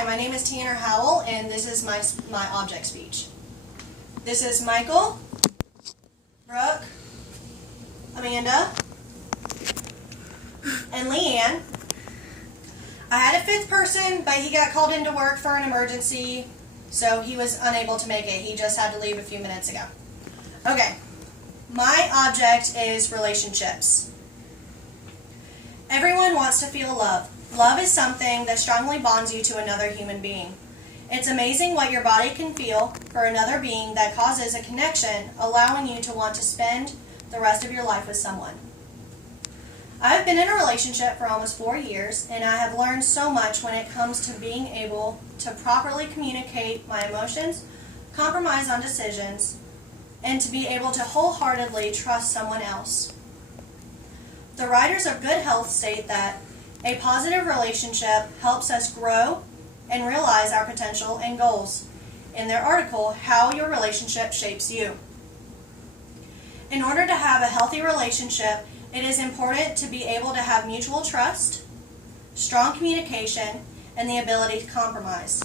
Hi, my name is Tanner Howell, and this is my object speech. This is Michael, Brooke, Amanda, and Leanne. I had a fifth person, but he got called into work for an emergency, so he was unable to make it. He just had to leave a few minutes ago. Okay, my object is relationships. Everyone wants to feel love. Love is something that strongly bonds you to another human being. It's amazing what your body can feel for another being that causes a connection, allowing you to want to spend the rest of your life with someone. I've been in a relationship for almost 4 years, and I have learned so much when it comes to being able to properly communicate my emotions, compromise on decisions, and to be able to wholeheartedly trust someone else. The writers of Good Health state that a positive relationship helps us grow and realize our potential and goals in their article, How Your Relationship Shapes You. In order to have a healthy relationship, it is important to be able to have mutual trust, strong communication, and the ability to compromise.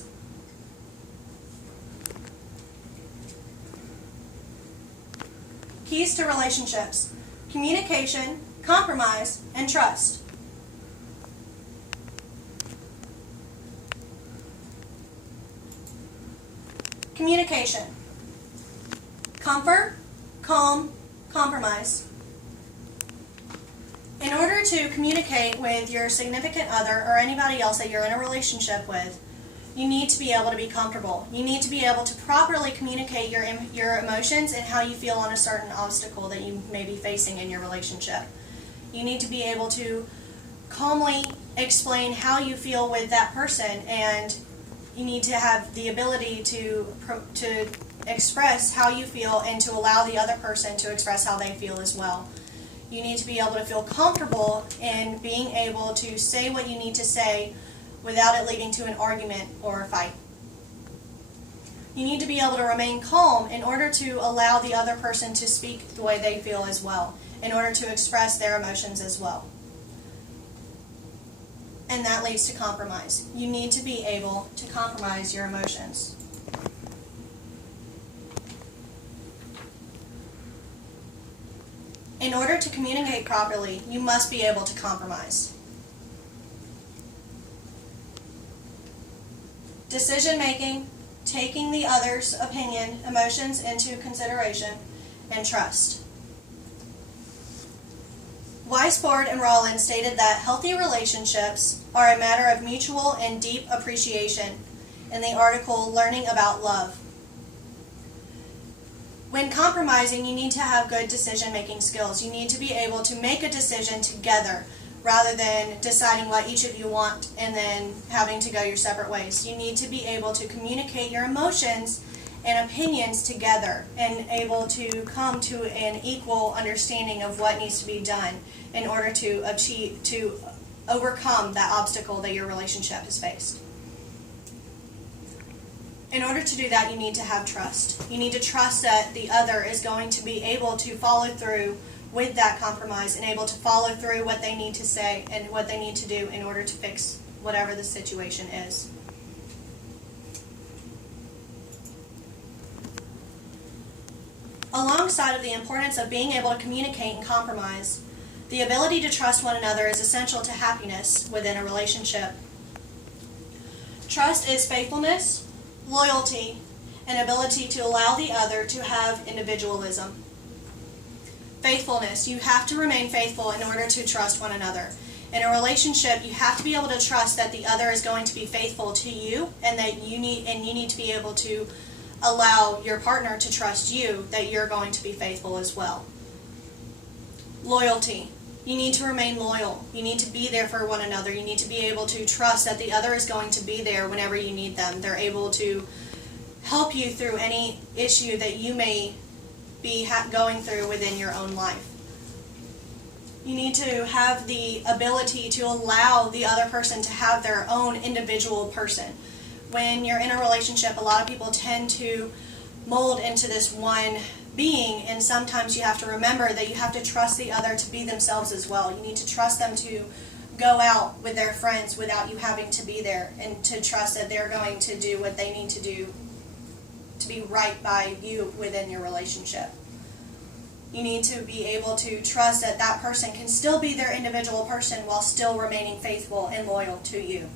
Keys to relationships: communication, compromise, and trust. Communication: comfort, calm, compromise. In order to communicate with your significant other or anybody else that you're in a relationship with, you need to be able to be comfortable. You need to be able to properly communicate your emotions and how you feel on a certain obstacle that you may be facing in your relationship. You need to be able to calmly explain how you feel with that person, and you need to have the ability to express how you feel and to allow the other person to express how they feel as well. You need to be able to feel comfortable in being able to say what you need to say without it leading to an argument or a fight. You need to be able to remain calm in order to allow the other person to speak the way they feel as well, in order to express their emotions as well. And that leads to compromise. You need to be able to compromise your emotions. In order to communicate properly, you must be able to compromise. Decision making, taking the other's opinion, emotions into consideration, and trust. Weisbord and Rollins stated that healthy relationships are a matter of mutual and deep appreciation in the article Learning About Love. When compromising, you need to have good decision-making skills. You need to be able to make a decision together rather than deciding what each of you want and then having to go your separate ways. You need to be able to communicate your emotions and opinions together and able to come to an equal understanding of what needs to be done in order to overcome that obstacle that your relationship has faced. In order to do that, you need to have trust. You need to trust that the other is going to be able to follow through with that compromise and able to follow through what they need to say and what they need to do in order to fix whatever the situation is. Alongside of the importance of being able to communicate and compromise, the ability to trust one another is essential to happiness within a relationship. Trust is faithfulness, loyalty, and ability to allow the other to have individualism. Faithfulness. You have to remain faithful in order to trust one another. In a relationship, you have to be able to trust that the other is going to be faithful to you, and that you need to be able to allow your partner to trust you that you're going to be faithful as well. Loyalty. You need to remain loyal. You need to be there for one another. You need to be able to trust that the other is going to be there whenever you need them. They're able to help you through any issue that you may be going through within your own life. You need to have the ability to allow the other person to have their own individual person. When you're in a relationship, a lot of people tend to mold into this one being, and sometimes you have to remember that you have to trust the other to be themselves as well. You need to trust them to go out with their friends without you having to be there, and to trust that they're going to do what they need to do to be right by you within your relationship. You need to be able to trust that that person can still be their individual person while still remaining faithful and loyal to you.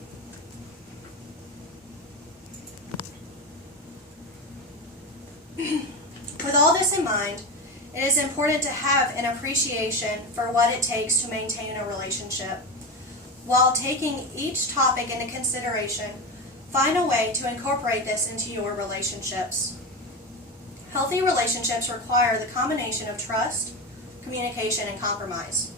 With all this in mind, it is important to have an appreciation for what it takes to maintain a relationship. While taking each topic into consideration, find a way to incorporate this into your relationships. Healthy relationships require the combination of trust, communication, and compromise.